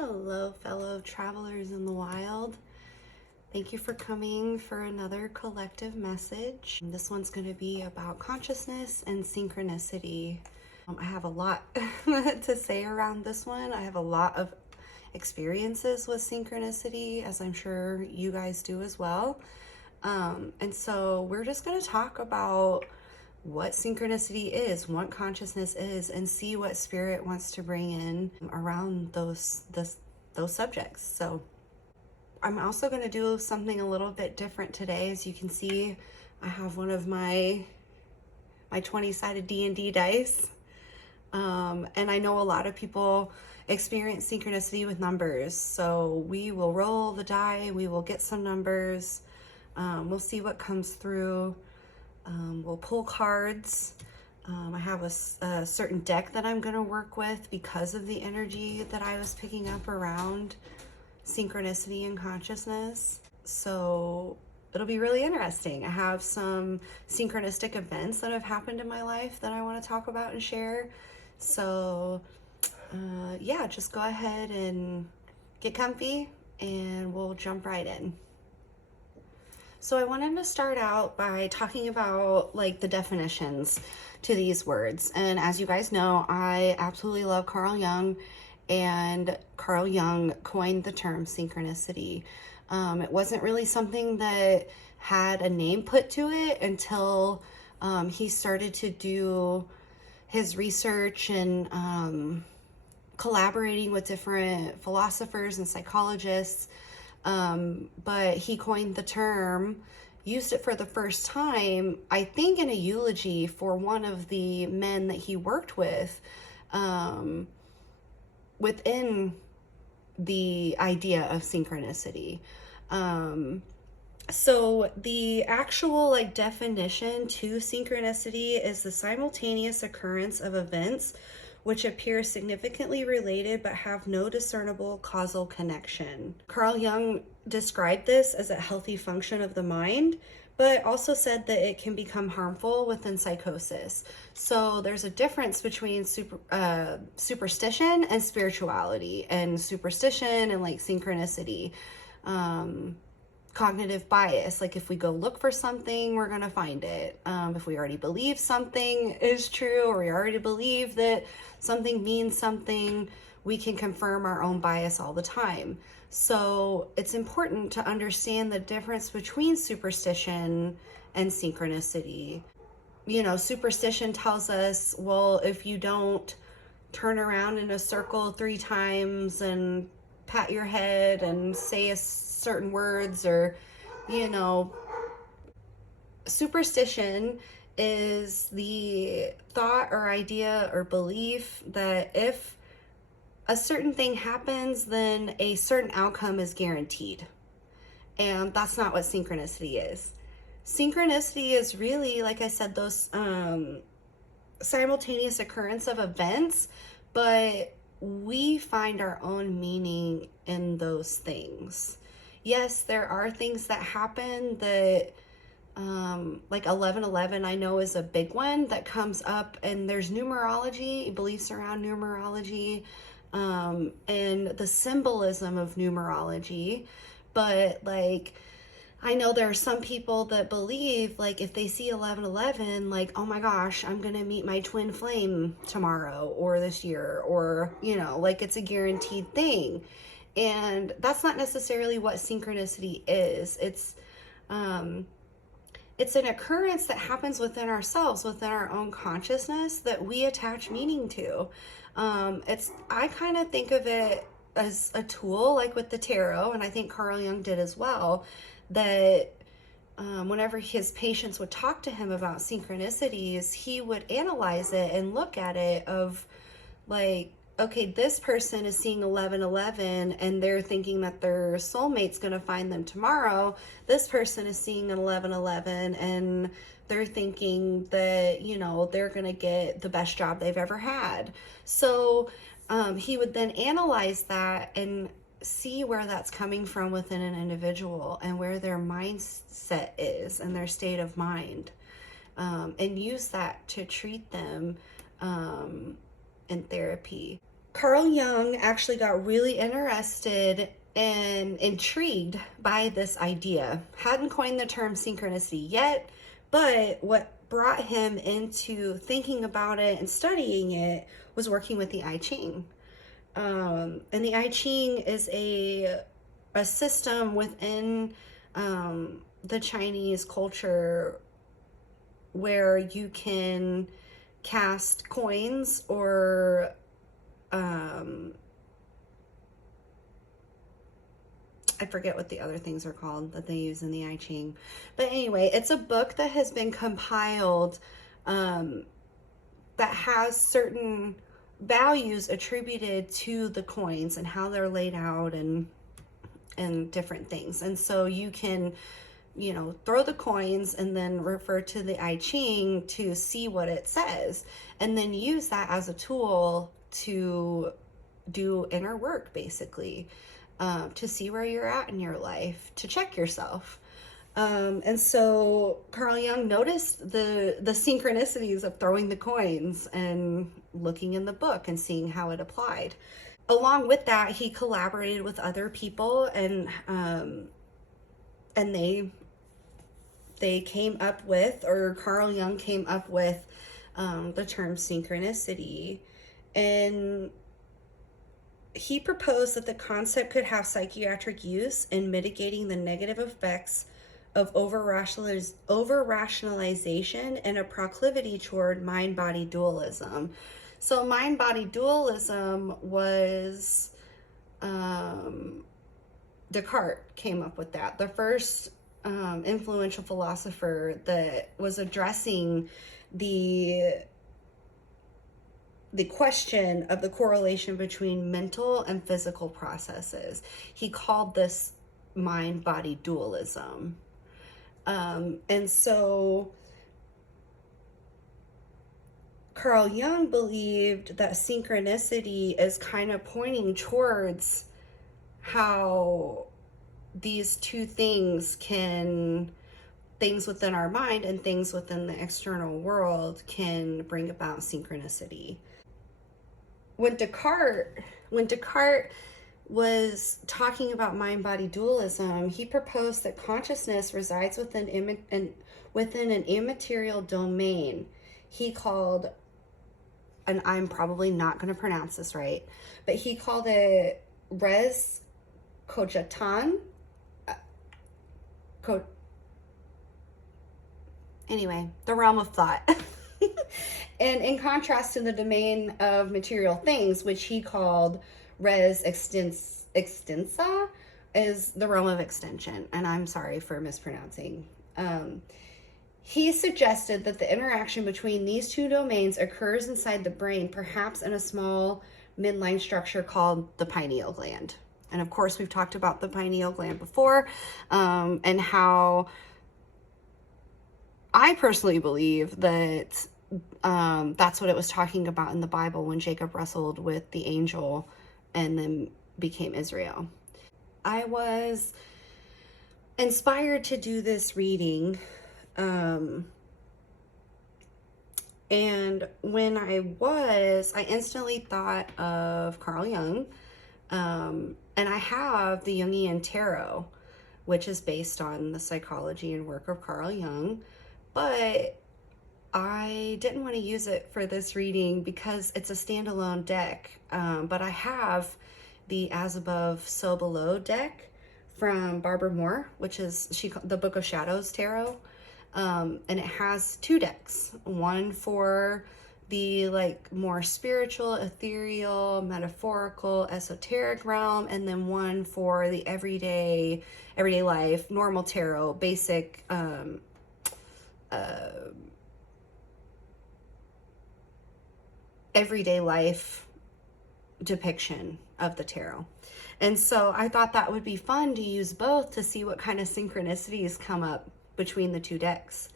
Hello, fellow travelers in the wild. Thank you for coming for another collective message. This one's going to be about consciousness and synchronicity. I have a lot to say around this one. I have a lot of experiences with synchronicity, as I'm sure you guys do as well. And so we're just going to talk about what synchronicity is, what consciousness is, and see what spirit wants to bring in around those subjects. So I'm also going to do something a little bit different today. As you can see, I have one of my 20-sided D&D dice. And I know a lot of people experience synchronicity with numbers. So we will roll the die, we will get some numbers, we'll see what comes through. We'll pull cards. I have a certain deck that I'm going to work with because of the energy that I was picking up around synchronicity and consciousness. So it'll be really interesting. I have some synchronistic events that have happened in my life that I want to talk about and share. So yeah, just go ahead and get comfy and we'll jump right in. So I wanted to start out by talking about like the definitions to these words. And as you guys know, I absolutely love Carl Jung, and Carl Jung coined the term synchronicity. It wasn't really something that had a name put to it until he started to do his research and collaborating with different philosophers and psychologists. But he coined the term, used it for the first time, I think in a eulogy for one of the men that he worked with, within the idea of synchronicity. So the actual definition to synchronicity is the simultaneous occurrence of events which appear significantly related but have no discernible causal connection. Carl Jung described this as a healthy function of the mind, but also said that it can become harmful within psychosis. So there's a difference between superstition and spirituality, and superstition and synchronicity. Cognitive bias, like if we go look for something, we're going to find it. If we already believe something is true, or we already believe that something means something, we can confirm our own bias all the time. So it's important to understand the difference between superstition and synchronicity. You know, superstition tells us, well, if you don't turn around in a circle 3 times and pat your head and say certain words, or superstition is the thought or idea or belief that if a certain thing happens, then a certain outcome is guaranteed. And that's not what synchronicity is. Synchronicity is really, like I said, those simultaneous occurrence of events, but we find our own meaning in those things. Yes, there are things that happen that, like 11:11, I know is a big one that comes up, and there's numerology, beliefs around numerology, and the symbolism of numerology. But I know there are some people that believe if they see 11:11, oh my gosh, I'm gonna meet my twin flame tomorrow or this year, or it's a guaranteed thing. And that's not necessarily what synchronicity is. It's an occurrence that happens within ourselves, within our own consciousness, that we attach meaning to. I kind of think of it as a tool, like with the tarot, and I think Carl Jung did as well, that whenever his patients would talk to him about synchronicities, he would analyze it and look at it of okay, this person is seeing 11:11 and they're thinking that their soulmate's going to find them tomorrow. This person is seeing an 11:11 and they're thinking that, they're going to get the best job they've ever had. So he would then analyze that and see where that's coming from within an individual and where their mindset is and their state of mind, and use that to treat them in therapy. Carl Jung actually got really interested and intrigued by this idea. Hadn't coined the term synchronicity yet, but what brought him into thinking about it and studying it was working with the I Ching. And the I Ching is a system within the Chinese culture where you can cast coins or I forget what the other things are called that they use in the I Ching. But anyway, it's a book that has been compiled that has certain values attributed to the coins and how they're laid out and different things. And so you can, you know, throw the coins and then refer to the I Ching to see what it says, and then use that as a tool to do inner work, basically, to see where you're at in your life, to check yourself. And so Carl Jung noticed the synchronicities of throwing the coins and looking in the book and seeing how it applied. Along with that, he collaborated with other people, and they came up with, or Carl Jung came up with, the term synchronicity. And he proposed that the concept could have psychiatric use in mitigating the negative effects of over-rationalization and a proclivity toward mind-body dualism. So mind-body dualism was, Descartes came up with that. The first influential philosopher that was addressing the question of the correlation between mental and physical processes. He called this mind-body dualism. And so Carl Jung believed that synchronicity is kind of pointing towards how these two things things within our mind and things within the external world can bring about synchronicity. When Descartes was talking about mind-body dualism, he proposed that consciousness resides within an immaterial domain he called, and I'm probably not going to pronounce this right, but he called it res cogitans. Anyway, the realm of thought. And in contrast to the domain of material things, which he called res extensa, is the realm of extension. And I'm sorry for mispronouncing. He suggested that the interaction between these two domains occurs inside the brain, perhaps in a small midline structure called the pineal gland. And of course, we've talked about the pineal gland before, and how I personally believe that that's what it was talking about in the Bible when Jacob wrestled with the angel and then became Israel. I was inspired to do this reading, and when I instantly thought of Carl Jung, and I have the Jungian Tarot, which is based on the psychology and work of Carl Jung, but I didn't want to use it for this reading because it's a standalone deck, but I have the As Above, So Below deck from Barbara Moore, which is the Book of Shadows Tarot, and it has two decks, one for the like more spiritual, ethereal, metaphorical, esoteric realm, and then one for the everyday life, normal tarot, basic everyday life depiction of the tarot. And so I thought that would be fun to use both to see what kind of synchronicities come up between the two decks.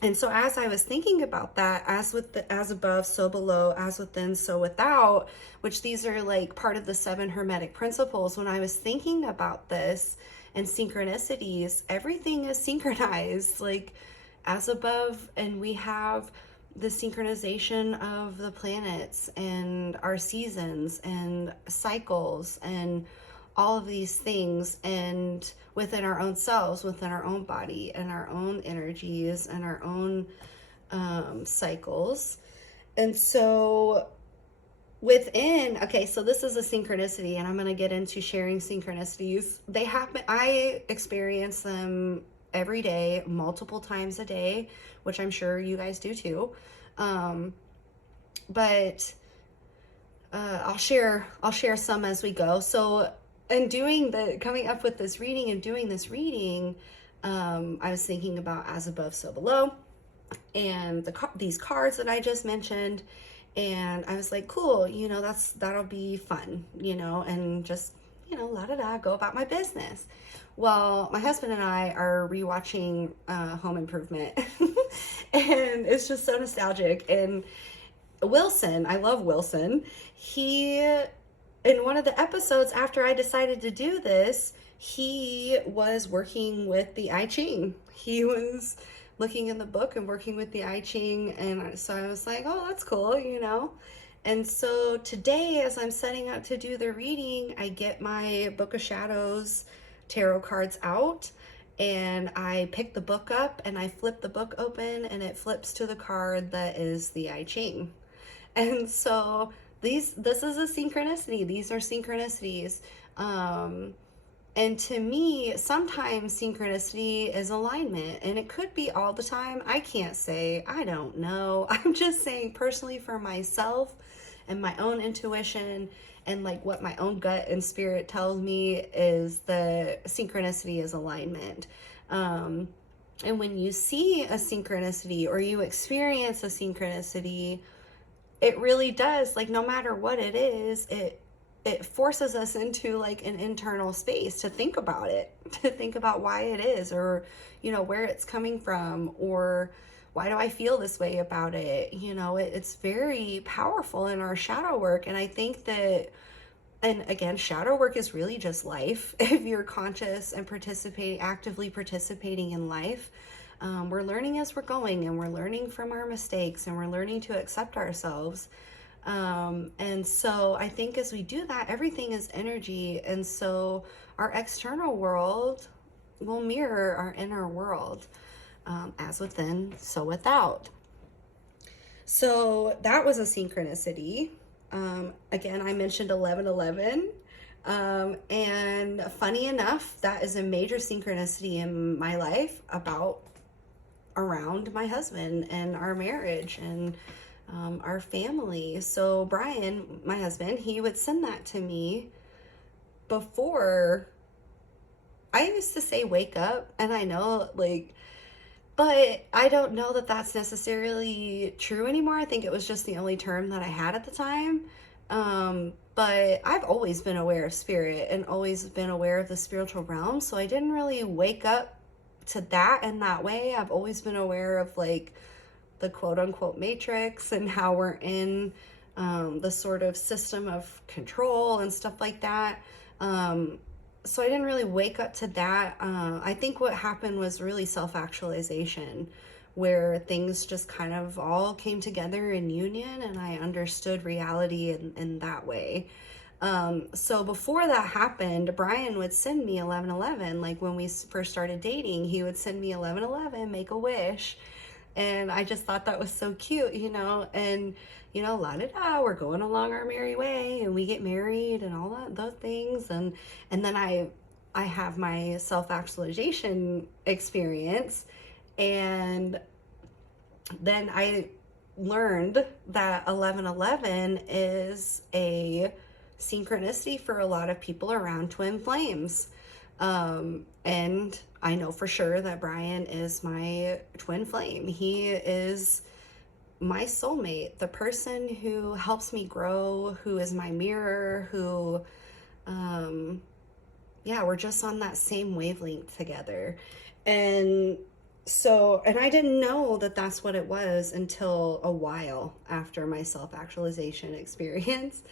And so as I was thinking about that, as above, so below, as within, so without, which these are like part of the 7 Hermetic principles, when I was thinking about this and synchronicities, everything is synchronized, like as above, and we have the synchronization of the planets and our seasons and cycles and all of these things, and within our own selves, within our own body and our own energies and our own cycles. And so okay, so this is a synchronicity, and I'm going to get into sharing synchronicities. They happen, I experience them every day, multiple times a day, which I'm sure you guys do too. But I'll share some as we go. So in coming up with this reading and doing this reading, I was thinking about as above, so below, and these cards that I just mentioned. And I was like, cool, that'll be fun, and just, go about my business. Well, my husband and I are rewatching Home Improvement, and it's just so nostalgic. And Wilson, I love Wilson. In one of the episodes after I decided to do this, he was working with the I Ching. He was looking in the book and working with the I Ching, and so I was like, oh, that's cool, And so today, as I'm setting out to do the reading, I get my Book of Shadows tarot cards out, and I pick the book up and I flip the book open, and it flips to the card that is the I Ching. And so this is a synchronicity. These are synchronicities. And to me, sometimes synchronicity is alignment, and it could be all the time. I can't say, I don't know. I'm just saying personally for myself and my own intuition, and like what my own gut and spirit tells me is the synchronicity is alignment. And when you see a synchronicity or you experience a synchronicity, it really does, like, no matter what it is, it forces us into like an internal space to think about it, to think about why it is, or, where it's coming from, or why do I feel this way about it? It's very powerful in our shadow work. And I think that, and again, shadow work is really just life. If you're conscious and actively participating in life, we're learning as we're going, and we're learning from our mistakes, and we're learning to accept ourselves. And so I think as we do that, everything is energy. And so our external world will mirror our inner world, as within, so without. So that was a synchronicity. Again, I mentioned 11:11. And funny enough, that is a major synchronicity in my life around my husband and our marriage and our family. So Brian, my husband, he would send that to me before. I used to say wake up, and I know, but I don't know that that's necessarily true anymore. I think it was just the only term that I had at the time. But I've always been aware of spirit and always been aware of the spiritual realm, so I didn't really wake up to that in that way. I've always been aware of the quote-unquote matrix and how we're in the sort of system of control and stuff like that. So I didn't really wake up to that. I think what happened was really self-actualization, where things just kind of all came together in union, and I understood reality in that way. So before that happened, Brian would send me 11:11. Like when we first started dating, he would send me 11:11, make a wish. And I just thought that was so cute, and, la-da-da, we're going along our merry way, and we get married and all those things. And then I have my self-actualization experience. And then I learned that 11:11 is a synchronicity for a lot of people around twin flames. And I know for sure that Brian is my twin flame. He is my soulmate, the person who helps me grow, who is my mirror, who, we're just on that same wavelength together. And I didn't know that that's what it was until a while after my self-actualization experience.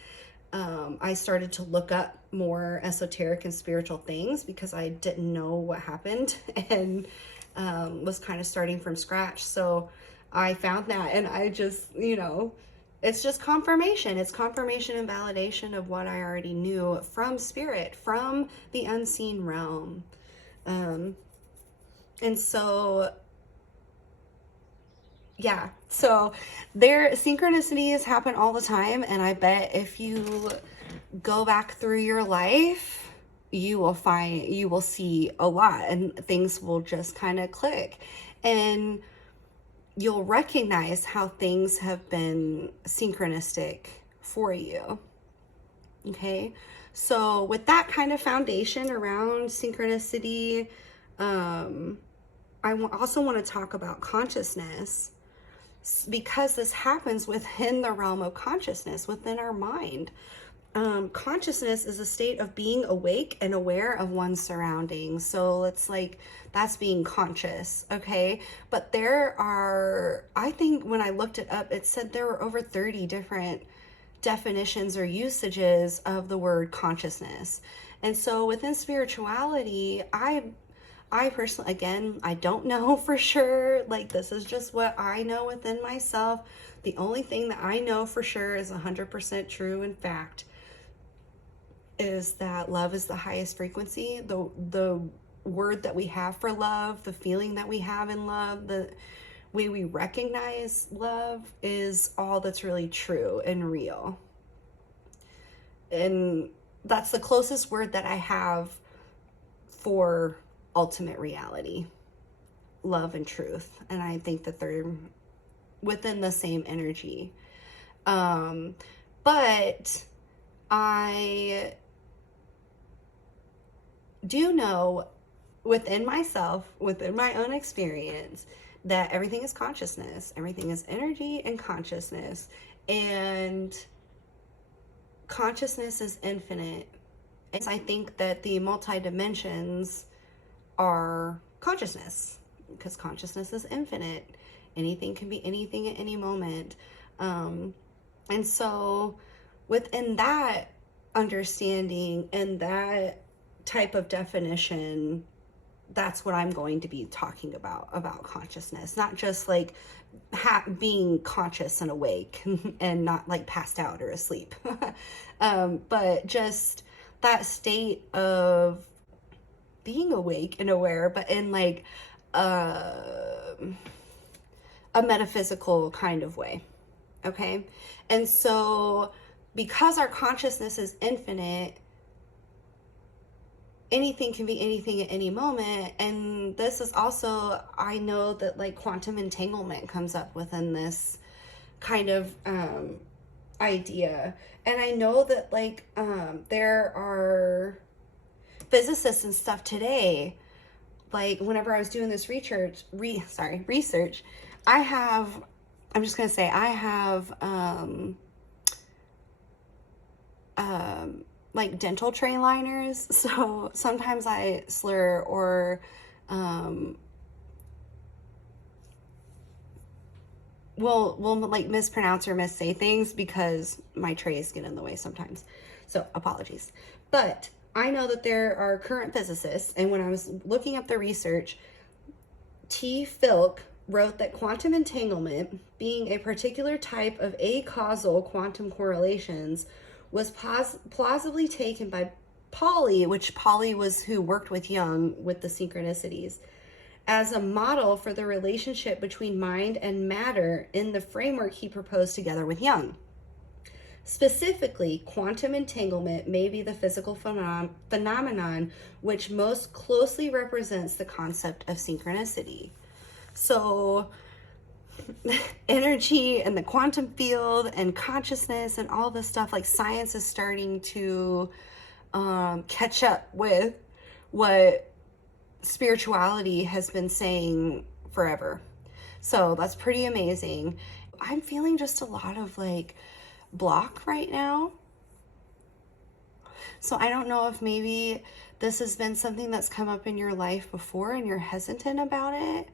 I started to look up more esoteric and spiritual things because I didn't know what happened, and was kind of starting from scratch. So I found that, and I just, it's just confirmation. It's confirmation and validation of what I already knew from spirit, from the unseen realm. And so, yeah, so synchronicities happen all the time. And I bet if you go back through your life, you will see a lot, and things will just kind of click. And you'll recognize how things have been synchronistic for you. Okay, so with that kind of foundation around synchronicity, I also want to talk about consciousness, because this happens within the realm of consciousness, within our mind. Consciousness is a state of being awake and aware of one's surroundings. So it's like, that's being conscious, okay? But I think when I looked it up, it said there were over 30 different definitions or usages of the word consciousness. And so within spirituality, I personally, again, I don't know for sure. Like, this is just what I know within myself. The only thing that I know for sure is 100% true in fact is that love is the highest frequency. The word that we have for love, the feeling that we have in love, the way we recognize love is all that's really true and real. And that's the closest word that I have for ultimate reality, love and truth. And I think that they're within the same energy. But I do know within myself, within my own experience, that everything is consciousness, everything is energy and consciousness, and consciousness is infinite. And I think that the multi-dimensions are consciousness, because consciousness is infinite. Anything can be anything at any moment. And so within that understanding and that type of definition, that's what I'm going to be talking about consciousness. Not just like being conscious and awake and not like passed out or asleep, but just that state of being awake and aware, but in like a metaphysical kind of way. Okay. And so because our consciousness is infinite, anything can be anything at any moment. And this is also, I know that like quantum entanglement comes up within this kind of idea. And I know that like there are physicists and stuff today, like whenever I was doing this research, I have like dental tray liners. So sometimes I slur or will like mispronounce or missay things because my trays get in the way sometimes. So apologies. But I know that there are current physicists, and when I was looking up the research, T. Filk wrote that quantum entanglement, being a particular type of acausal quantum correlations, was plausibly taken by Pauli, which Pauli was who worked with Jung with the synchronicities, as a model for the relationship between mind and matter in the framework he proposed together with Jung. Specifically, quantum entanglement may be the physical phenomenon which most closely represents the concept of synchronicity. So energy and the quantum field and consciousness and all this stuff, like science is starting to catch up with what spirituality has been saying forever. So that's pretty amazing. I'm feeling just a lot of like block right now. So I don't know if maybe this has been something that's come up in your life before and you're hesitant about it.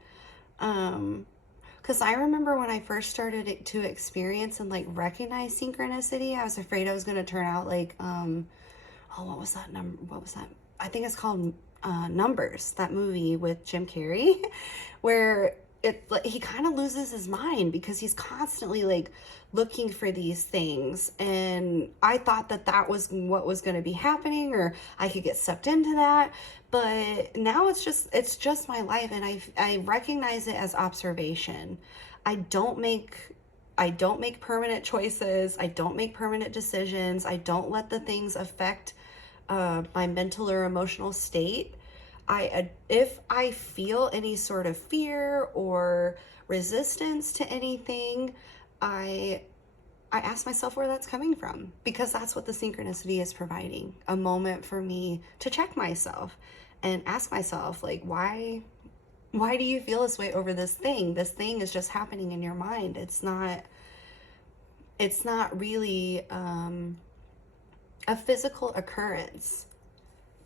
Because I remember when I first started to experience and like recognize synchronicity, I was afraid I was going to turn out like, what was that number? What was that? I think it's called Numbers, that movie with Jim Carrey, where he kind of loses his mind because he's constantly like looking for these things. And I thought that that was what was going to be happening, or I could get sucked into that. But now it's just my life, and I recognize it as observation. I don't make permanent choices. I don't make permanent decisions. I don't let the things affect my mental or emotional state. If I feel any sort of fear or resistance to anything, I ask myself where that's coming from, because that's what the synchronicity is providing. A moment for me to check myself and ask myself, like, why do you feel this way over this thing? This thing is just happening in your mind. It's not really a physical occurrence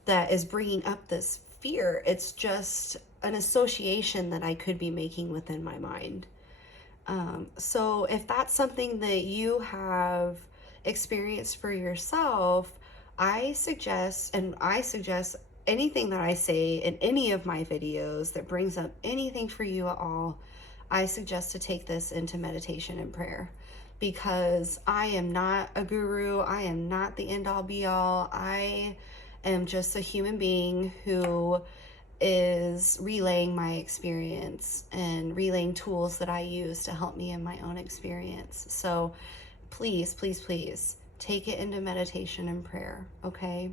that is bringing up this fear. It's just an association that I could be making within my mind. So if that's something that you have experienced for yourself, I suggest anything that I say in any of my videos that brings up anything for you at all, I suggest to take this into meditation and prayer, because I am not a guru. I am not the end all be all. I am just a human being who is relaying my experience and relaying tools that I use to help me in my own experience. So please, please, please take it into meditation and prayer, okay?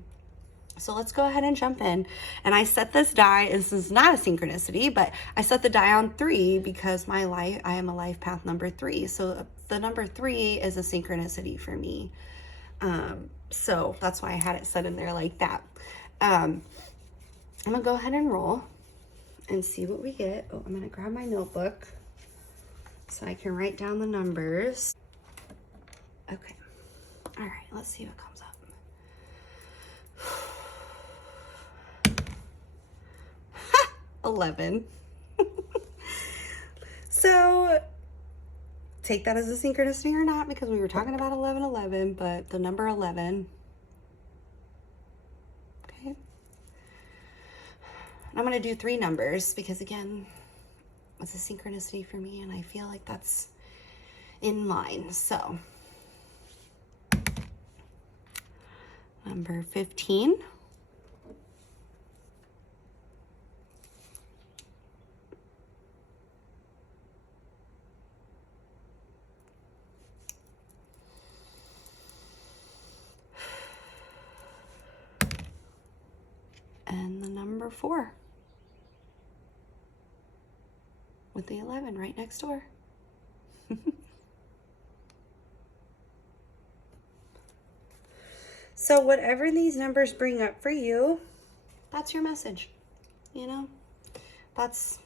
So let's go ahead and jump in. And I set this die, this is not a synchronicity, but I set the die on 3 because I am a life path number 3. So the number 3 is a synchronicity for me. So that's why I had it set in there like that. I'm gonna go ahead and roll and see what we get. Oh, I'm gonna grab my notebook so I can write down the numbers. Okay. All right, let's see what comes up. 11. So take that as a synchronicity or not, because we were talking about 1111, but the number 11. Okay. I'm going to do 3 numbers because, again, it's a synchronicity for me, and I feel like that's in line. So number 15. And the number 4 with the 11 right next door. So whatever these numbers bring up for you, that's your message. You know, that's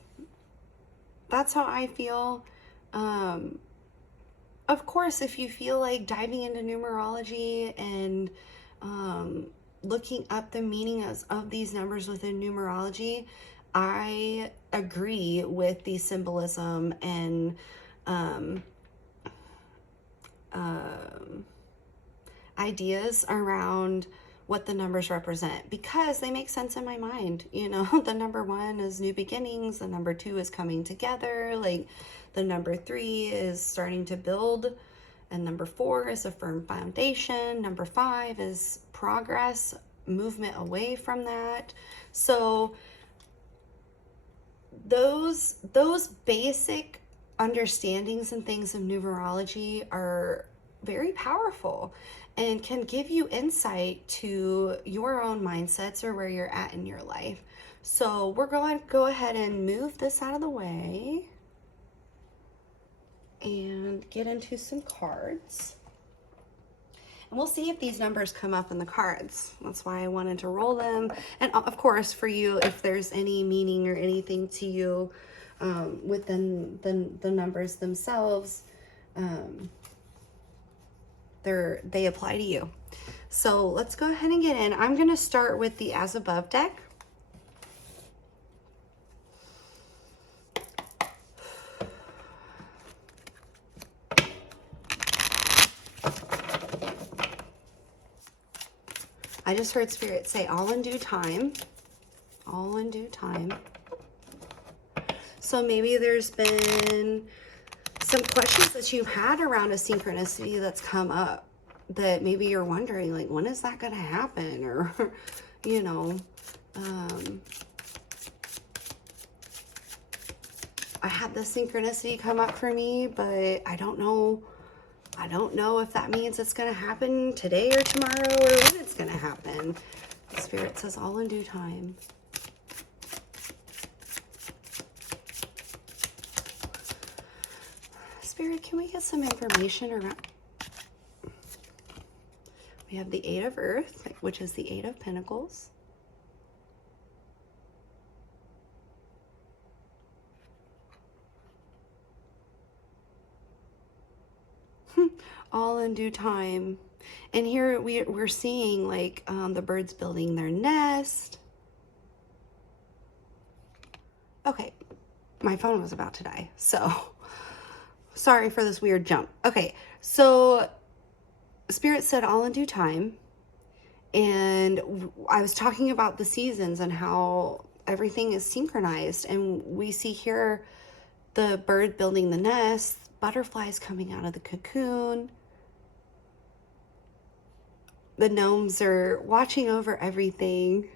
how I feel. Of course, if you feel like diving into numerology and looking up the meaning of these numbers within numerology, I agree with the symbolism and ideas around what the numbers represent, because they make sense in my mind. You know, the number 1 is new beginnings, the number 2 is coming together, like the number 3 is starting to build, and number 4 is a firm foundation, number 5 is progress, movement away from that. So those basic understandings and things of numerology are very powerful and can give you insight to your own mindsets or where you're at in your life. So we're going to go ahead and move this out of the way and get into some cards. And we'll see if these numbers come up in the cards. That's why I wanted to roll them. And of course, for you, if there's any meaning or anything to you within the numbers themselves, they apply to you. So let's go ahead and get in. I'm going to start with the As Above deck. I just heard Spirit say all in due time. All in due time. So maybe there's been some questions that you've had around a synchronicity that's come up that maybe you're wondering, like, when is that going to happen? Or, you know, I had this synchronicity come up for me, but I don't know if that means it's going to happen today or tomorrow or when it's going to happen. Spirit says all in due time. Spirit, can we get some information around? We have the Eight of Earth, which is the Eight of Pentacles. All in due time. And here we're seeing like the birds building their nest. Okay, my phone was about to die, so sorry for this weird jump. Okay, so Spirit said all in due time, and I was talking about the seasons and how everything is synchronized, and we see here the bird building the nest, butterflies coming out of the cocoon. The gnomes are watching over everything,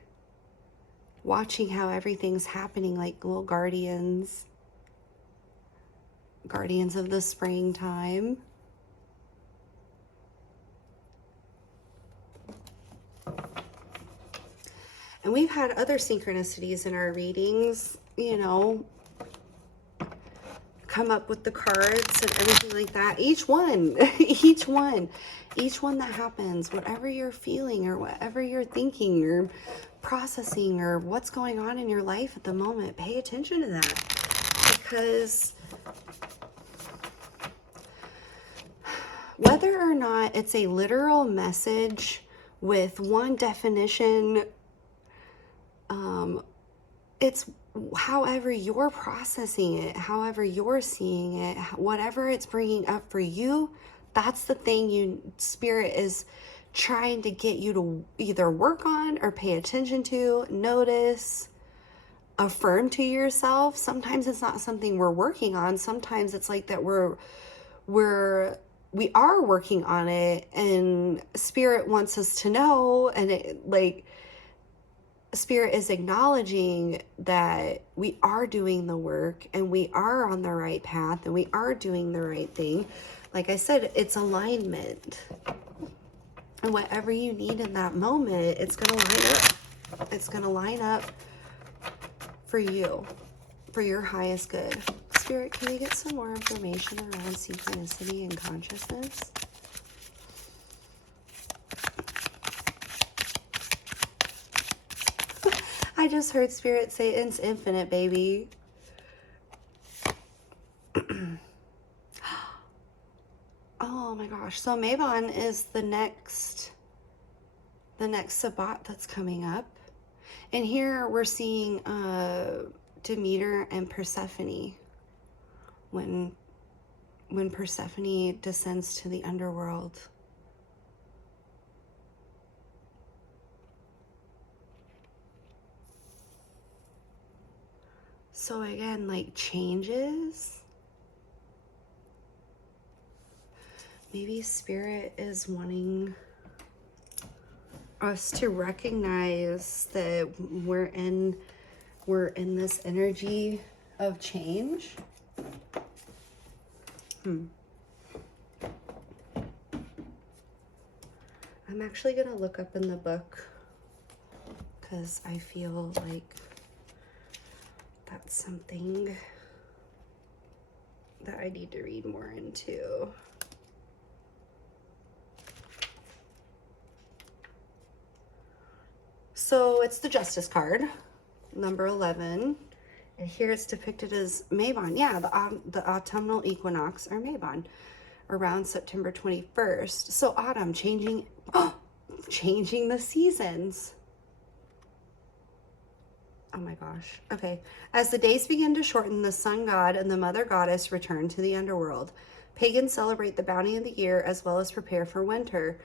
watching how everything's happening, like little guardians of the springtime. And we've had other synchronicities in our readings, you know, come up with the cards and everything like that. Each one that happens, whatever you're feeling or whatever you're thinking or processing or what's going on in your life at the moment, pay attention to that. Because whether or not it's a literal message with one definition, it's however you're processing it, however you're seeing it, whatever it's bringing up for you, that's the thing Spirit is trying to get you to either work on or pay attention to, notice, affirm to yourself. Sometimes it's not something we're working on. Sometimes it's like that we are working on it, and Spirit wants us to know, and it, like, Spirit is acknowledging that we are doing the work and we are on the right path and we are doing the right thing. Like I said, it's alignment. And whatever you need in that moment, it's going to line up. It's going to line up for you, for your highest good. Spirit, can we get some more information around synchronicity and consciousness? I just heard Spirit say it's infinite, baby. Oh my gosh. So Mabon is the next Sabbat that's coming up. And here we're seeing Demeter and Persephone. When Persephone descends to the underworld. So again, like changes. Maybe Spirit is wanting us to recognize that we're in this energy of change. I'm actually gonna look up in the book because I feel like that's something that I need to read more into. So it's the Justice card, number 11. And here it's depicted as Mabon. Yeah, the autumnal equinox, or Mabon, around September 21st. So autumn, changing the seasons. Oh my gosh. Okay. As the days begin to shorten, the sun god and the mother goddess return to the underworld. Pagans celebrate the bounty of the year as well as prepare for winter.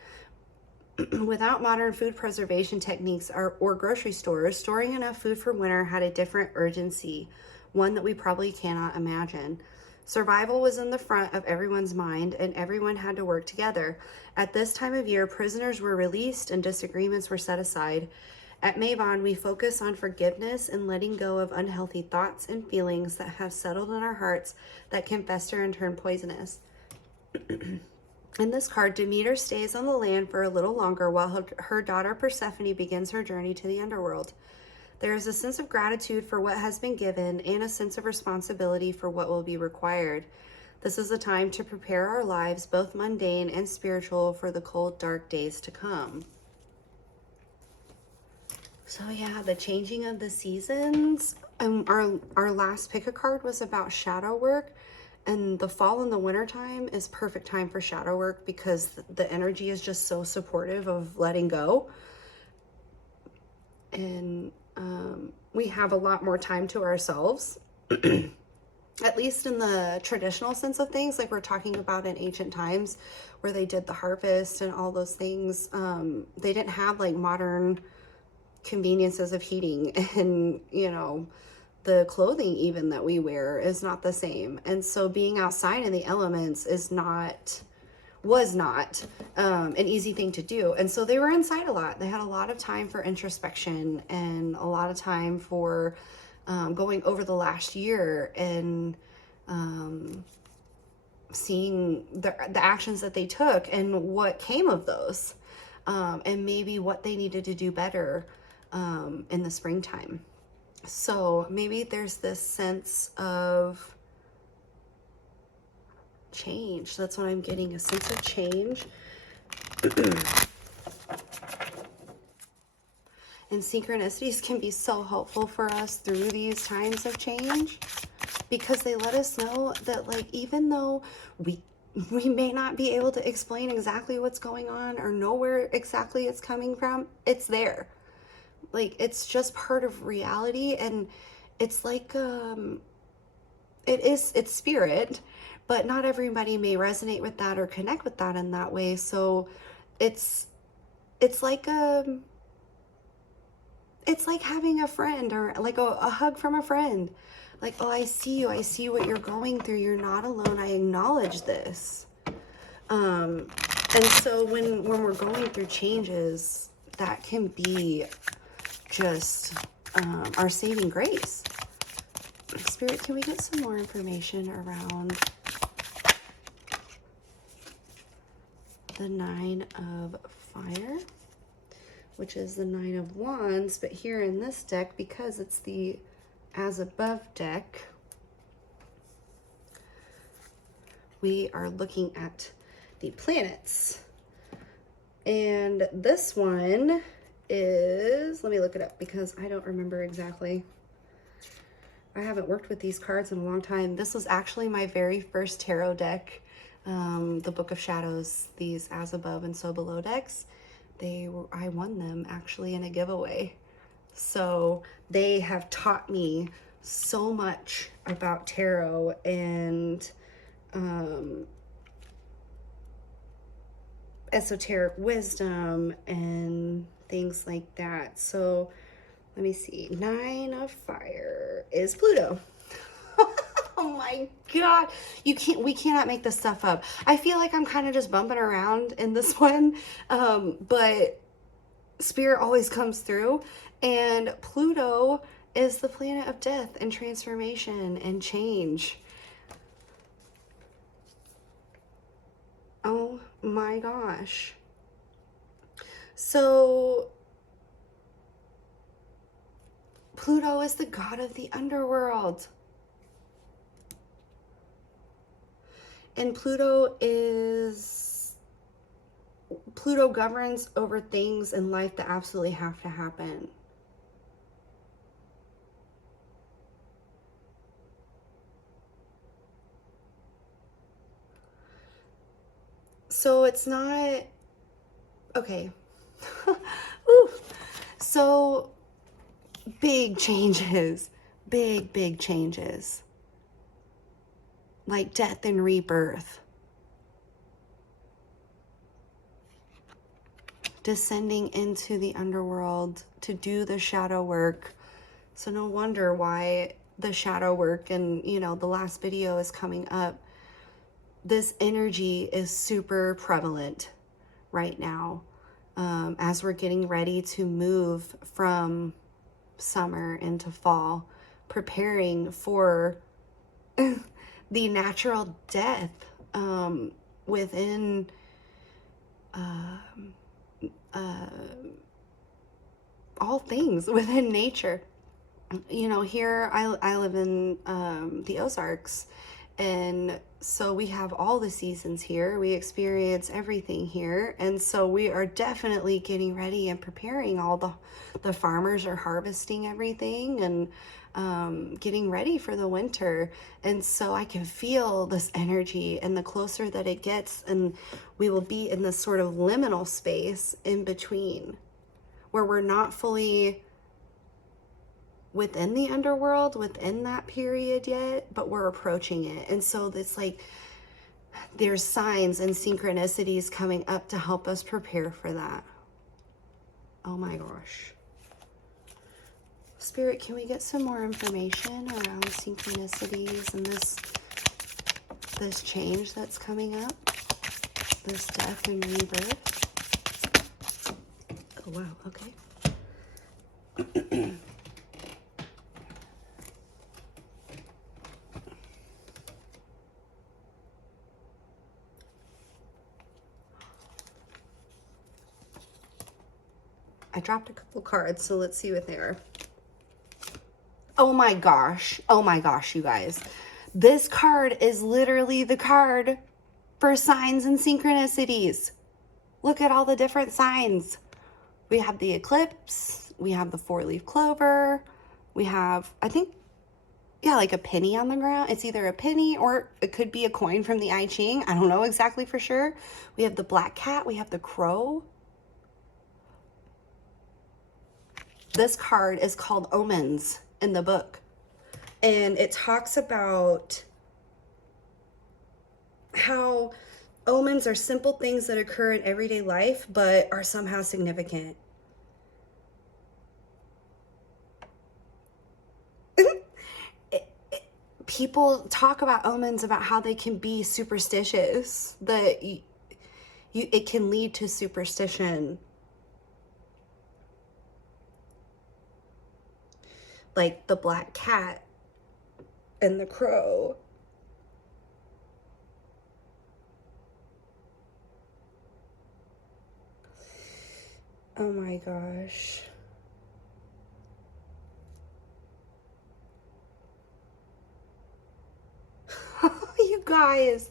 Without modern food preservation techniques or grocery stores, storing enough food for winter had a different urgency. one that we probably cannot imagine. Survival was in the front of everyone's mind, and everyone had to work together. At this time of year, prisoners were released and disagreements were set aside. At Mavon, we focus on forgiveness and letting go of unhealthy thoughts and feelings that have settled in our hearts that can fester and turn poisonous. In this card, Demeter stays on the land for a little longer while her daughter Persephone begins her journey to the underworld. There is a sense of gratitude for what has been given and a sense of responsibility for what will be required. This is a time to prepare our lives, both mundane and spiritual, for the cold, dark days to come. So yeah, the changing of the seasons. Our last pick a card was about shadow work. And the fall and the winter time is perfect time for shadow work because the energy is just so supportive of letting go. And we have a lot more time to ourselves, at least in the traditional sense of things, like we're talking about in ancient times where they did the harvest and all those things. They didn't have like modern conveniences of heating, and you know, the clothing even that we wear is not the same. And so being outside in the elements was not an easy thing to do. And so they were inside a lot. They had a lot of time for introspection and a lot of time for going over the last year and seeing the actions that they took and what came of those, and maybe what they needed to do better in the springtime. So maybe there's this sense of change. That's what I'm getting, a sense of change. And synchronicities can be so helpful for us through these times of change because they let us know that, like, even though we may not be able to explain exactly what's going on or know where exactly it's coming from, it's there. Like, it's just part of reality. And it's like it's spirit, but not everybody may resonate with that or connect with that in that way. So it's like it's like having a friend, or like a hug from a friend. Like, oh, I see you, I see what you're going through, you're not alone, I acknowledge this. And so when we're going through changes, that can be just our saving grace. Spirit, can we get some more information around the Nine of Fire, which is the Nine of Wands, but here in this deck, because it's the As Above deck, we are looking at the planets. And this one is, let me look it up because I don't remember exactly. I haven't worked with these cards in a long time. This was actually my very first tarot deck, the Book of Shadows, these As Above and So Below decks. I won them actually in a giveaway. So they have taught me so much about tarot and esoteric wisdom and things like that. So let me see. Nine of Fire is Pluto. Oh my God. We cannot make this stuff up. I feel like I'm kind of just bumping around in this one. But Spirit always comes through. And Pluto is the planet of death and transformation and change. Oh my gosh. So Pluto is the god of the underworld. And Pluto governs over things in life that absolutely have to happen. So it's not, okay. Ooh. So big changes, big changes. Like death and rebirth. Descending into the underworld to do the shadow work. So no wonder why the shadow work, and you know, the last video is coming up, this energy is super prevalent right now, as we're getting ready to move from summer into fall, preparing for the natural death within all things within nature. You know, here I live in the Ozarks, and so we have all the seasons here. We experience everything here, and so we are definitely getting ready and preparing. All the farmers are harvesting everything and getting ready for the winter. And so I can feel this energy, and the closer that it gets, and we will be in this sort of liminal space in between, where we're not fully within the underworld, within that period yet, but we're approaching it. And so it's like there's signs and synchronicities coming up to help us prepare for that. Oh my gosh. Spirit, can we get some more information around synchronicities and this change that's coming up? This death and rebirth? Oh wow, okay. I dropped a couple cards, so let's see what they are. Oh my gosh, you guys. This card is literally the card for signs and synchronicities. Look at all the different signs. We have the eclipse, we have the 4-leaf clover, we have, I think, yeah, like a penny on the ground. It's either a penny or it could be a coin from the I Ching. I don't know exactly for sure. We have the black cat, we have the crow. This card is called Omens in the book, and it talks about how omens are simple things that occur in everyday life but are somehow significant. People talk about omens, about how they can be superstitious, that it can lead to superstition. Like the black cat and the crow. Oh my gosh. You guys.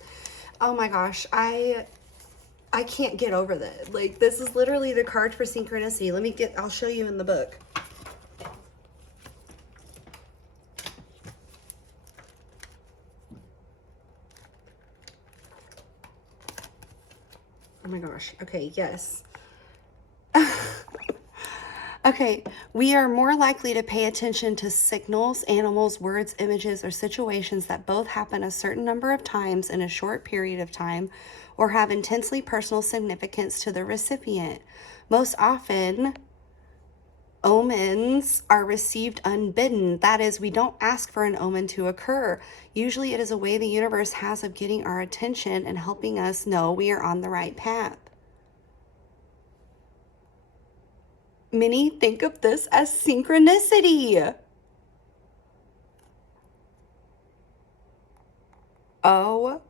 Oh my gosh. I can't get over that. Like, this is literally the card for synchronicity. I'll show you in the book. Oh my gosh. Okay, yes. Okay, we are more likely to pay attention to signals, animals, words, images, or situations that both happen a certain number of times in a short period of time or have intensely personal significance to the recipient. Most often, omens are received unbidden. That is, we don't ask for an omen to occur. Usually it is a way the universe has of getting our attention and helping us know we are on the right path. Many think of this as synchronicity. Oh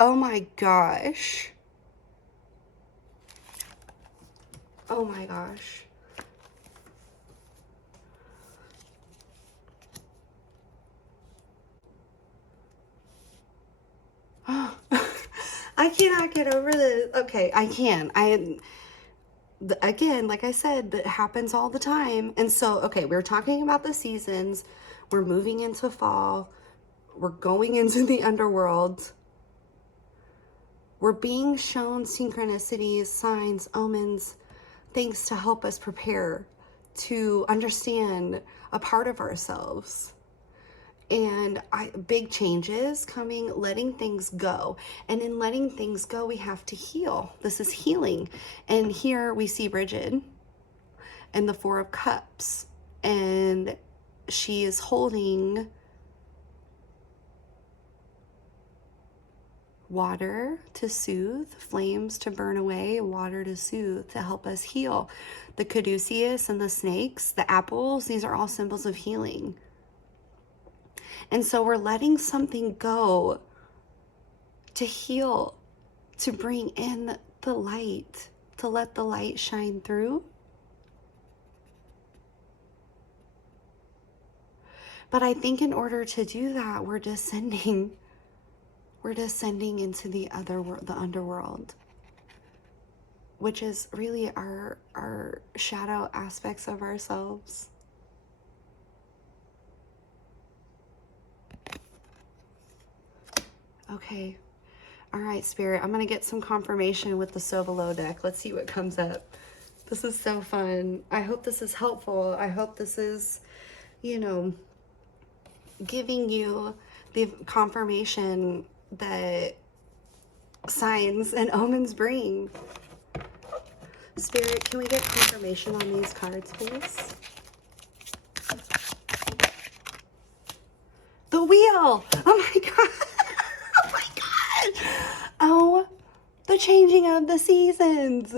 my gosh. Oh my gosh. I cannot get over this. Okay, I can. Again, like I said, that happens all the time. And so, okay, we were talking about the seasons. We're moving into fall. We're going into the underworld. We're being shown synchronicities, signs, omens, things to help us prepare to understand a part of ourselves. And big changes coming, letting things go. And in letting things go, we have to heal. This is healing. And here we see Bridget and the 4 of Cups. And she is holding water to soothe, flames to burn away, water to soothe, to help us heal. The caduceus and the snakes, the apples, these are all symbols of healing. And so we're letting something go to heal, to bring in the light, to let the light shine through. But I think in order to do that, we're descending into the underworld, which is really our shadow aspects of ourselves. Okay. All right, Spirit, I'm going to get some confirmation with the Sovolo deck. Let's see what comes up. This is so fun. I hope this is helpful. I hope this is, giving you the confirmation that signs and omens bring. Spirit, can we get confirmation on these cards, please? The wheel! Oh my God! Oh my God! Oh, the changing of the seasons!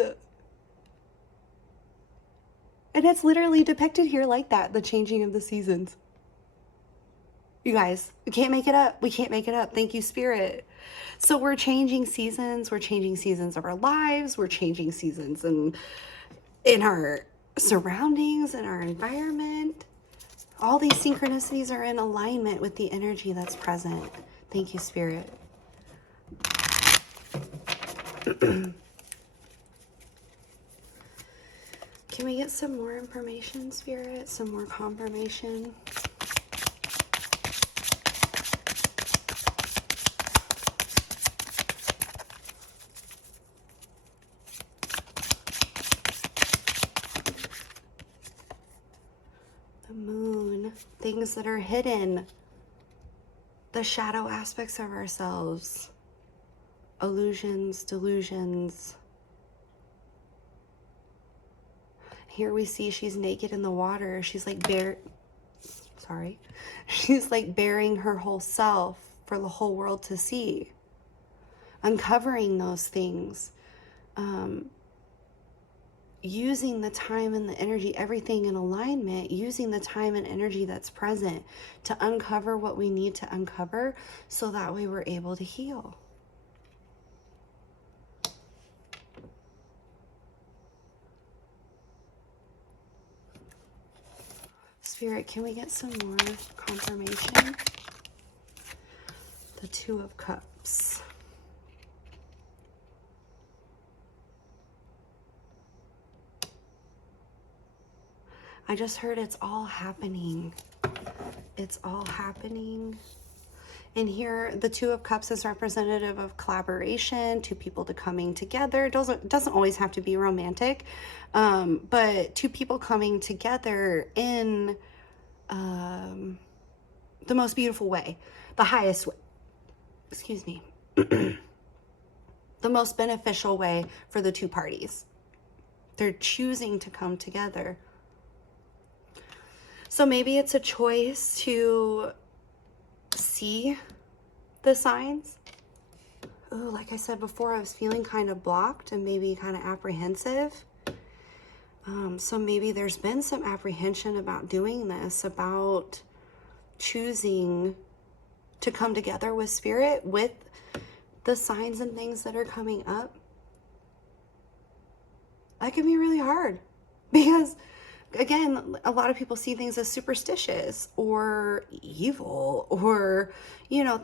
And it's literally depicted here like that, the changing of the seasons. You guys, we can't make it up. We can't make it up. Thank you, Spirit. So we're changing seasons. We're changing seasons of our lives. We're changing seasons in our surroundings, in our environment. All these synchronicities are in alignment with the energy that's present. Thank you, Spirit. Can we get some more information, Spirit? Some more confirmation? The moon, things that are hidden, the shadow aspects of ourselves, illusions, delusions. Here we see she's naked in the water. She's like she's like bearing her whole self for the whole world to see, uncovering those things, using the time and the energy, everything in alignment, using the time and energy that's present to uncover what we need to uncover, so that way we're able to heal. Spirit, can we get some more confirmation? The Two of Cups. I just heard it's all happening. It's all happening. And here, the Two of Cups is representative of collaboration, two people coming together. It doesn't always have to be romantic, but two people coming together in the most beautiful way, the highest way, excuse me, the most beneficial way for the two parties. They're choosing to come together. So maybe it's a choice to see the signs. Oh, like I said before, I was feeling kind of blocked and maybe kind of apprehensive. So maybe there's been some apprehension about doing this, about choosing to come together with Spirit, with the signs and things that are coming up. That can be really hard because, again, a lot of people see things as superstitious or evil or,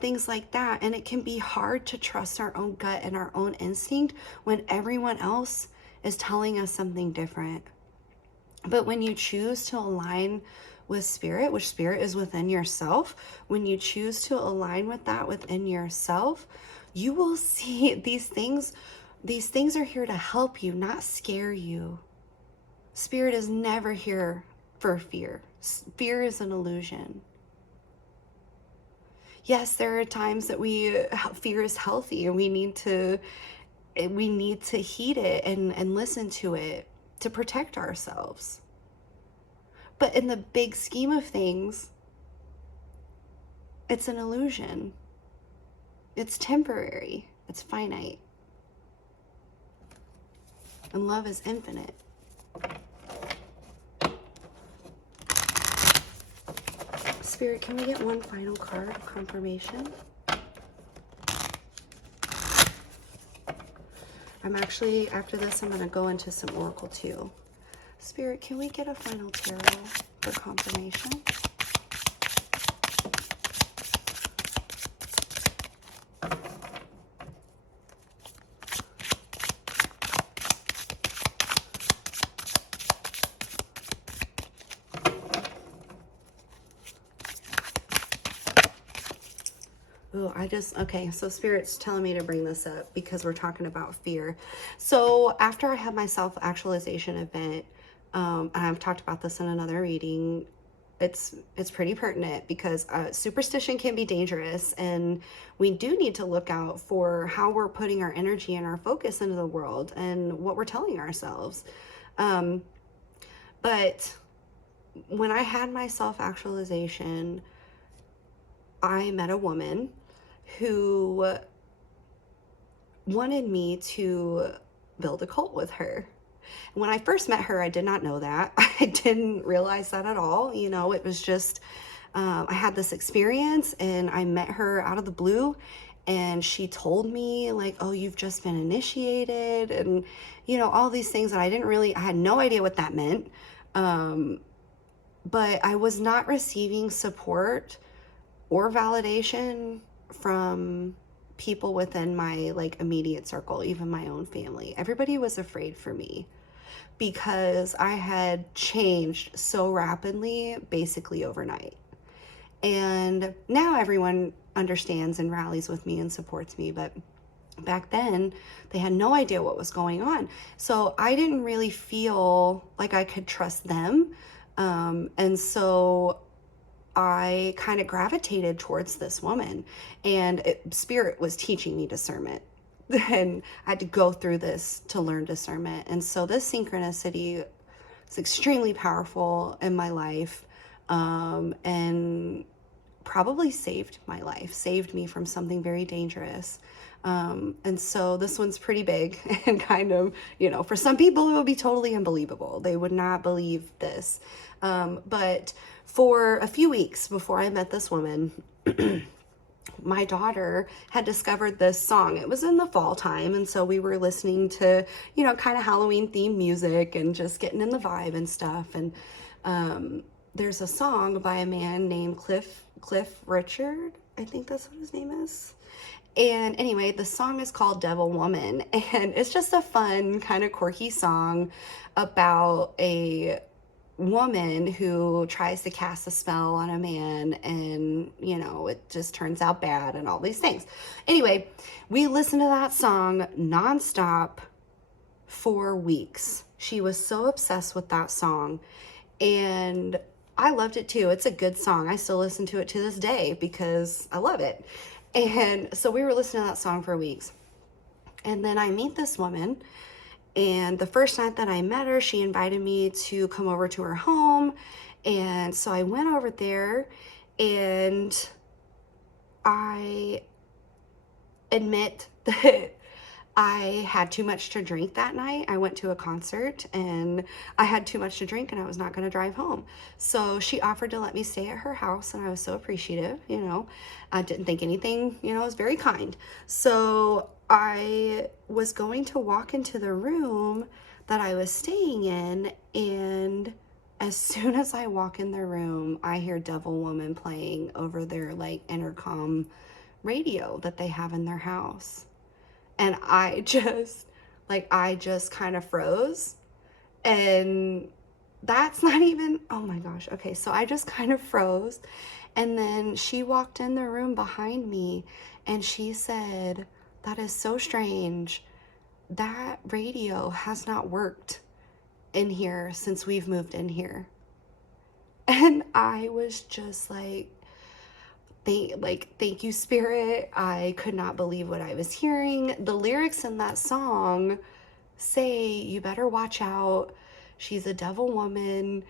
things like that. And it can be hard to trust our own gut and our own instinct when everyone else is telling us something different. But when you choose to align with Spirit, which Spirit is within yourself, when you choose to align with that within yourself, you will see these things are here to help you, not scare you. Spirit is never here for fear. Fear is an illusion. Yes, there are times that fear is healthy and we need to heed it and listen to it to protect ourselves. But in the big scheme of things, it's an illusion. It's temporary. It's finite. And love is infinite. Spirit, can we get one final card of confirmation? I'm actually, after this, I'm going to go into some oracle too. Spirit, can we get a final tarot for confirmation? Oh, okay, so Spirit's telling me to bring this up because we're talking about fear. So after I had my self-actualization event, and I've talked about this in another reading, it's pretty pertinent because superstition can be dangerous, and we do need to look out for how we're putting our energy and our focus into the world and what we're telling ourselves. But when I had my self-actualization, I met a woman who wanted me to build a cult with her. When I first met her, I did not know that. I didn't realize that at all. You know, it was just, I had this experience and I met her out of the blue, and she told me like, oh, you've just been initiated, and, you know, all these things that I had no idea what that meant. But I was not receiving support or validation from people within my like immediate circle, even my own family. Everybody was afraid for me because I had changed so rapidly, basically overnight. And now everyone understands and rallies with me and supports me, but back then they had no idea what was going on. So I didn't really feel like I could trust them. And so I kind of gravitated towards this woman, and Spirit was teaching me discernment. And I had to go through this to learn discernment. And so this synchronicity is extremely powerful in my life, and probably saved my life, saved me from something very dangerous. And so this one's pretty big and kind of, you know, for some people it would be totally unbelievable. They would not believe this. But for a few weeks before I met this woman, my daughter had discovered this song. It was in the fall time, and so we were listening to, you know, kind of Halloween themed music and just getting in the vibe and stuff. And there's a song by a man named Cliff Richard. I think that's what his name is. And anyway, the song is called Devil Woman, and it's just a fun, kind of quirky song about a woman who tries to cast a spell on a man, and, you know, it just turns out bad and all these things. Anyway, we listened to that song nonstop for weeks. She was so obsessed with that song, and I loved it too. It's a good song. I still listen to it to this day because I love it. And so we were listening to that song for weeks. And then I meet this woman, and the first night that I met her, she invited me to come over to her home. And so I went over there, and I admit that I had too much to drink that night. I went to a concert and I had too much to drink, and I was not going to drive home. So she offered to let me stay at her house, and I was so appreciative, you know. I didn't think anything, you know, it was very kind. So I was going to walk into the room that I was staying in, and as soon as I walk in the room, I hear Devil Woman playing over their like intercom radio that they have in their house. And I just kind of froze. And that's not even, oh my gosh. Okay, so I just kind of froze. And then she walked in the room behind me, and she said, "That is so strange. That radio has not worked in here since we've moved in here." And I was just like, thank you, Spirit. I could not believe what I was hearing. The lyrics in that song say, "You better watch out. She's a devil woman.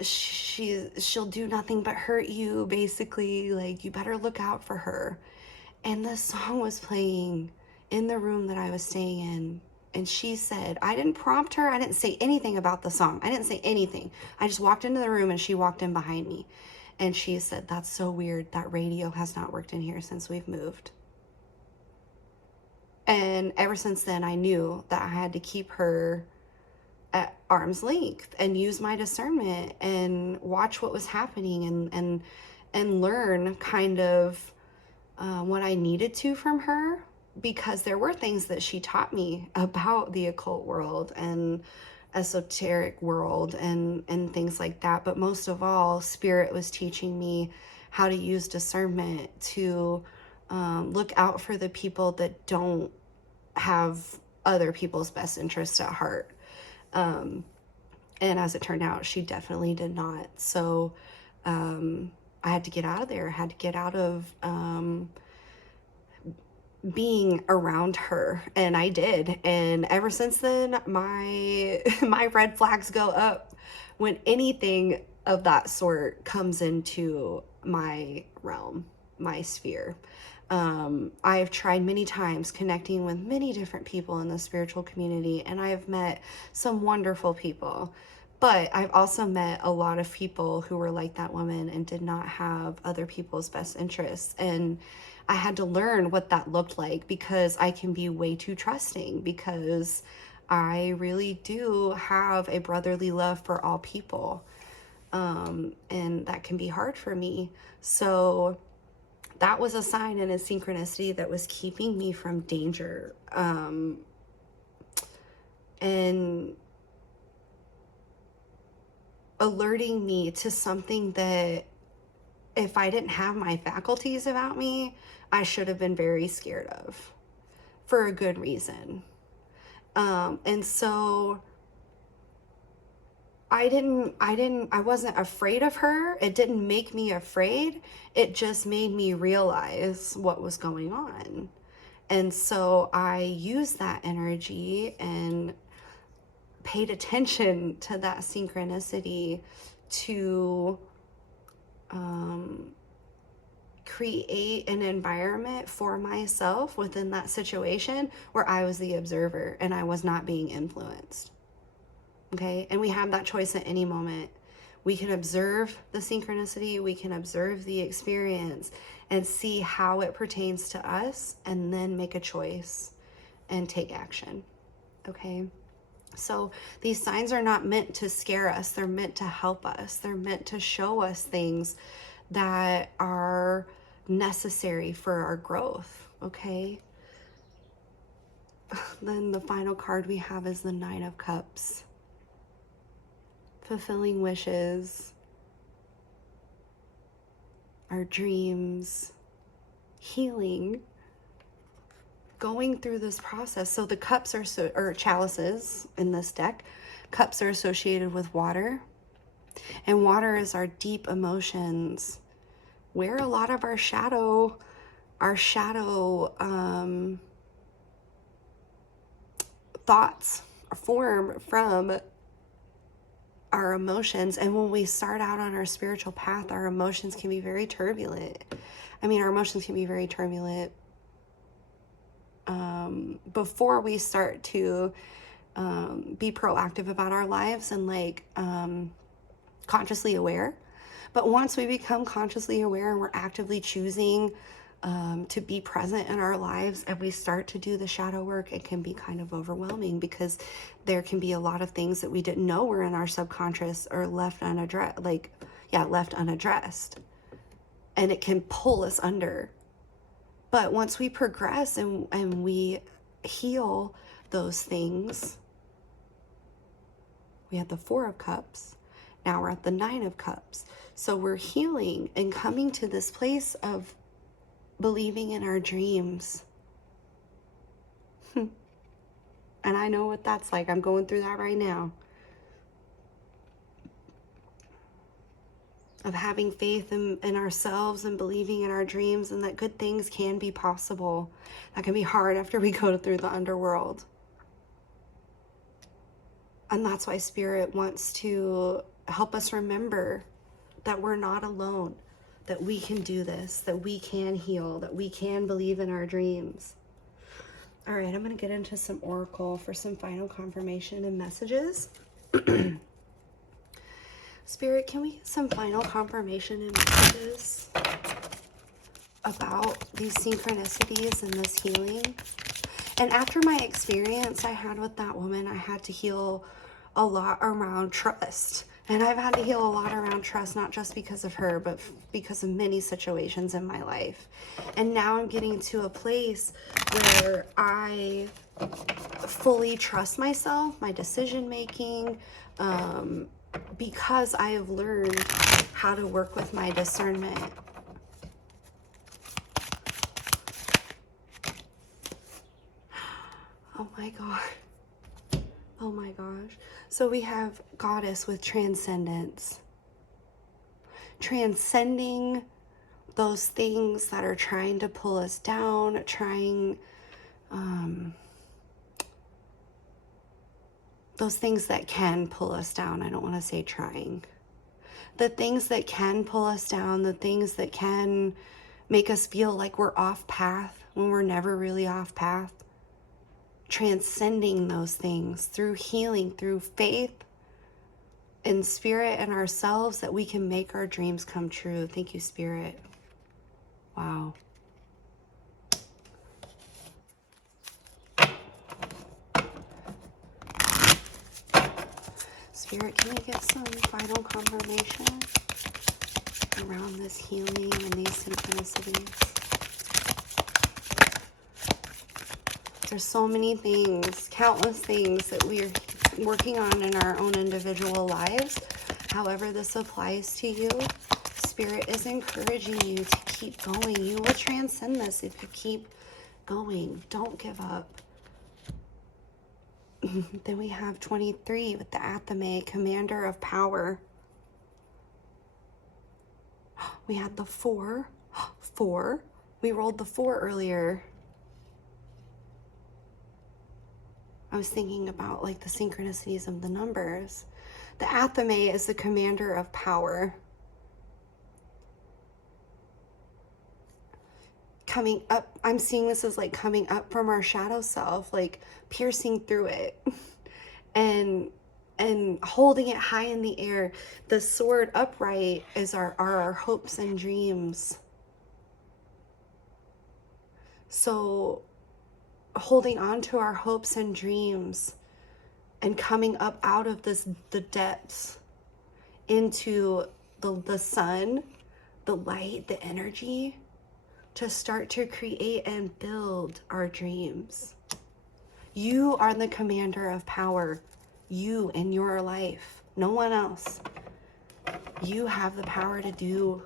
She'll do nothing but hurt you, basically. Like, you better look out for her." And the song was playing in the room that I was staying in. And she said, I didn't prompt her. I didn't say anything about the song. I didn't say anything. I just walked into the room and she walked in behind me. And she said, that's so weird. That radio has not worked in here since we've moved. And ever since then, I knew that I had to keep her at arm's length and use my discernment and watch what was happening and learn kind of what I needed to from her, because there were things that she taught me about the occult world and esoteric world and things like that. But most of all, Spirit was teaching me how to use discernment to look out for the people that don't have other people's best interests at heart. And as it turned out, she definitely did not. So I had to get out of there. I had to get out of being around her, and I did. And ever since then, my my red flags go up when anything of that sort comes into my realm, my sphere. I've tried many times connecting with many different people in the spiritual community, and I've met some wonderful people. But I've also met a lot of people who were like that woman and did not have other people's best interests. And I had to learn what that looked like, because I can be way too trusting, because I really do have a brotherly love for all people. And that can be hard for me. So that was a sign and a synchronicity that was keeping me from danger. And alerting me to something that, if I didn't have my faculties about me, I should have been very scared of, for a good reason. And so I wasn't afraid of her. It didn't make me afraid. It just made me realize what was going on. And so I used that energy and paid attention to that synchronicity to create an environment for myself within that situation where I was the observer and I was not being influenced. Okay, and we have that choice at any moment. We can observe the synchronicity, we can observe the experience and see how it pertains to us, and then make a choice and take action. Okay, so these signs are not meant to scare us, they're meant to help us, they're meant to show us things that are necessary for our growth. Okay, then the final card we have is the Nine of Cups. Fulfilling wishes, our dreams, healing, going through this process. So the cups are or chalices in this deck. Cups are associated with water, and water is our deep emotions, where a lot of our shadow thoughts form from our emotions. And when we start out on our spiritual path, our emotions can be very turbulent. Our emotions can be very turbulent before we start to be proactive about our lives and consciously aware. But once we become consciously aware and we're actively choosing to be present in our lives, and we start to do the shadow work, it can be kind of overwhelming, because there can be a lot of things that we didn't know were in our subconscious or left unaddressed, and it can pull us under. But once we progress and we heal those things, we had the Four of Cups, now we're at the Nine of Cups. So we're healing and coming to this place of believing in our dreams. And I know what that's like. I'm going through that right now. Of having faith in ourselves and believing in our dreams, and that good things can be possible. That can be hard after we go through the underworld. And that's why Spirit wants to help us remember that we're not alone, that we can do this, that we can heal, that we can believe in our dreams. All right, I'm going to get into some oracle for some final confirmation and messages. Spirit, can we get some final confirmation and messages about these synchronicities and this healing? And after my experience I had with that woman, I had to heal a lot around trust. And I've had to heal a lot around trust, not just because of her, but because of many situations in my life. And now I'm getting to a place where I fully trust myself, my decision making, because I have learned how to work with my discernment. Oh my God. Oh my gosh. So we have goddess with transcendence. Transcending those things that are trying to pull us down, those things that can pull us down. I don't want to say trying. The things that can pull us down, the things that can make us feel like we're off path when we're never really off path. Transcending those things through healing, through faith in spirit and ourselves, that we can make our dreams come true. Thank you, Spirit. Wow. Spirit, can we get some final confirmation around this healing and these synchronicities? There's so many things, countless things that we're working on in our own individual lives. However this applies to you, Spirit is encouraging you to keep going. You will transcend this if you keep going. Don't give up. Then we have 23 with the Athame, commander of power. We had the 4. 4. We rolled the 4 earlier. I was thinking about like the synchronicities of the numbers. The Athame is the commander of power. Coming up, I'm seeing this as like coming up from our shadow self, like piercing through it and holding it high in the air. The sword upright is our hopes and dreams. So holding on to our hopes and dreams and coming up out of the depths into the sun, the light, the energy, to start to create and build our dreams. You are the commander of power. You in your life, no one else. You have the power to do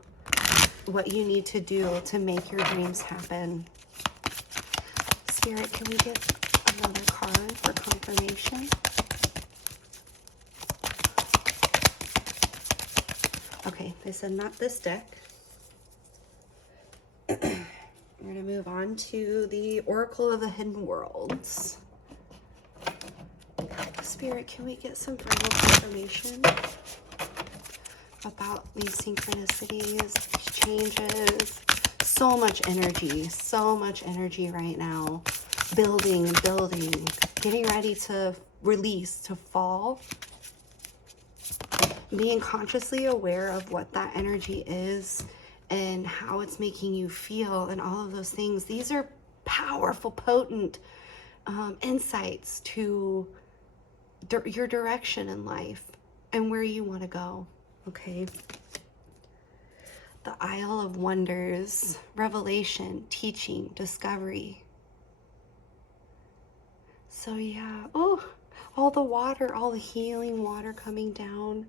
what you need to do to make your dreams happen. Spirit, can we get another card for confirmation? Okay, they said not this deck. We're going to move on to the Oracle of the Hidden Worlds. Spirit, can we get some final confirmation about these synchronicities, these changes? So much energy right now. Building, getting ready to release, to fall. Being consciously aware of what that energy is and how it's making you feel and all of those things. These are powerful, potent insights to your direction in life and where you want to go. Okay. The Isle of Wonders, revelation, teaching, discovery. So yeah, oh, all the water, all the healing water coming down.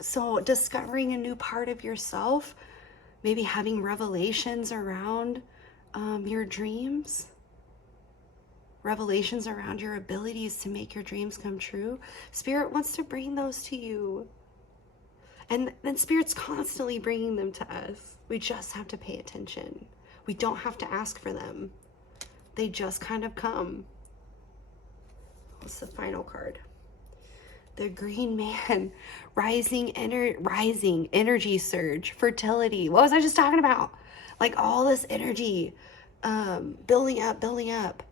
So discovering a new part of yourself, maybe having revelations around your dreams, revelations around your abilities to make your dreams come true. Spirit wants to bring those to you. And then Spirit's constantly bringing them to us. We just have to pay attention. We don't have to ask for them. They just kind of come. What's the final card? the green man, rising energy surge, fertility. What was I just talking about? Like all this energy, building up, building up.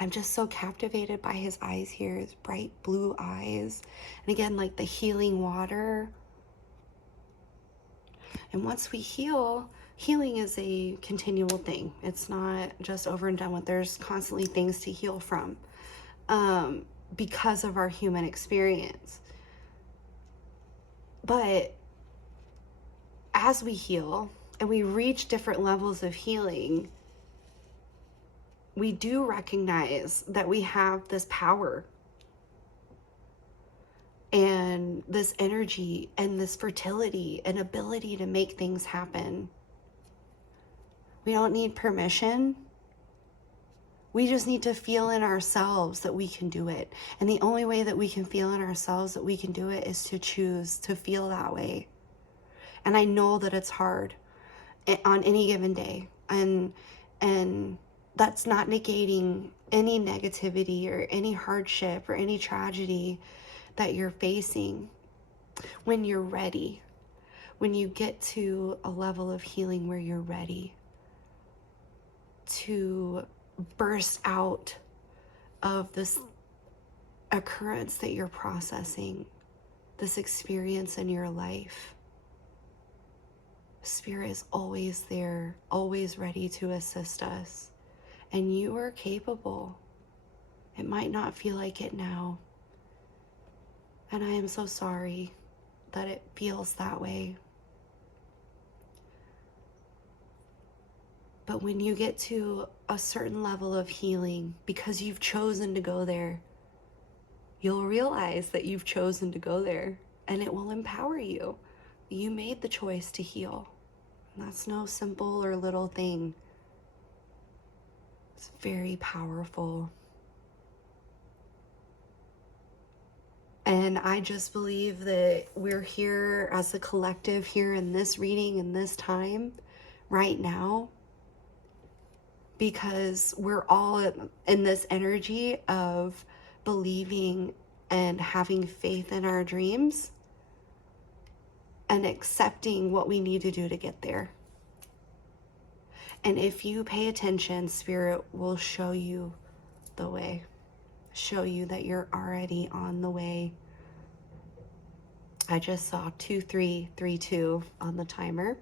I'm just so captivated by his eyes here, his bright blue eyes. And again, like the healing water. And once we heal, healing is a continual thing. It's not just over and done with. There's constantly things to heal from because of our human experience. But as we heal and we reach different levels of healing, we do recognize that we have this power and this energy and this fertility and ability to make things happen. We don't need permission. We just need to feel in ourselves that we can do it. And the only way that we can feel in ourselves that we can do it is to choose to feel that way. And I know that it's hard on any given day. And that's not negating any negativity or any hardship or any tragedy that you're facing. When you're ready, when you get to a level of healing where you're ready to burst out of this occurrence that you're processing, this experience in your life, Spirit is always there, always ready to assist us. And you are capable. It might not feel like it now. And I am so sorry that it feels that way. But when you get to a certain level of healing, because you've chosen to go there, you'll realize that you've chosen to go there, and it will empower you. You made the choice to heal. And that's no simple or little thing. It's very powerful. And I just believe that we're here as a collective here in this reading, in this time, right now, because we're all in this energy of believing and having faith in our dreams and accepting what we need to do to get there. And if you pay attention, Spirit will show you the way, show you that you're already on the way. I just saw 2332 on the timer.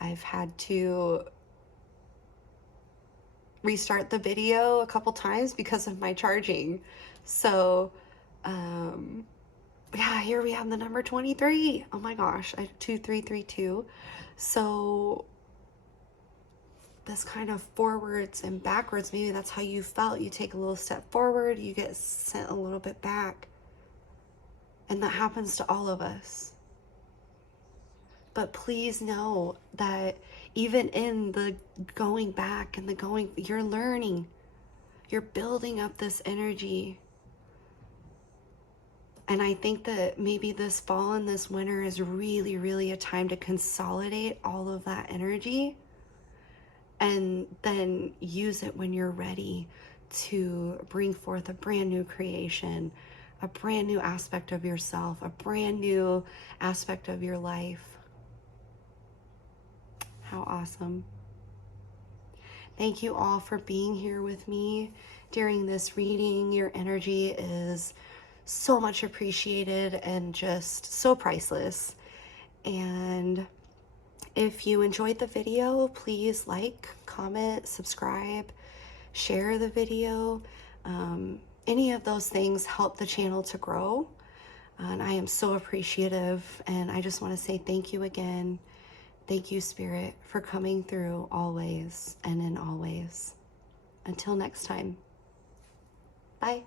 I've had to restart the video a couple times because of my charging. So, yeah, here we have the number 23. Oh my gosh, 2332. So this kind of forwards and backwards, maybe that's how you felt. You take a little step forward, you get sent a little bit back. And that happens to all of us. But please know that even in the going back and the going, you're learning. You're building up this energy. And I think that maybe this fall and this winter is really, really a time to consolidate all of that energy and then use it when you're ready to bring forth a brand new creation, a brand new aspect of yourself, a brand new aspect of your life. How awesome. Thank you all for being here with me during this reading. Your energy is so much appreciated and just so priceless. And if you enjoyed the video, please like, comment, subscribe, share the video. Any of those things help the channel to grow. And I am so appreciative. And I just want to say thank you again. Thank you, Spirit, for coming through always and in all ways. Until next time. Bye.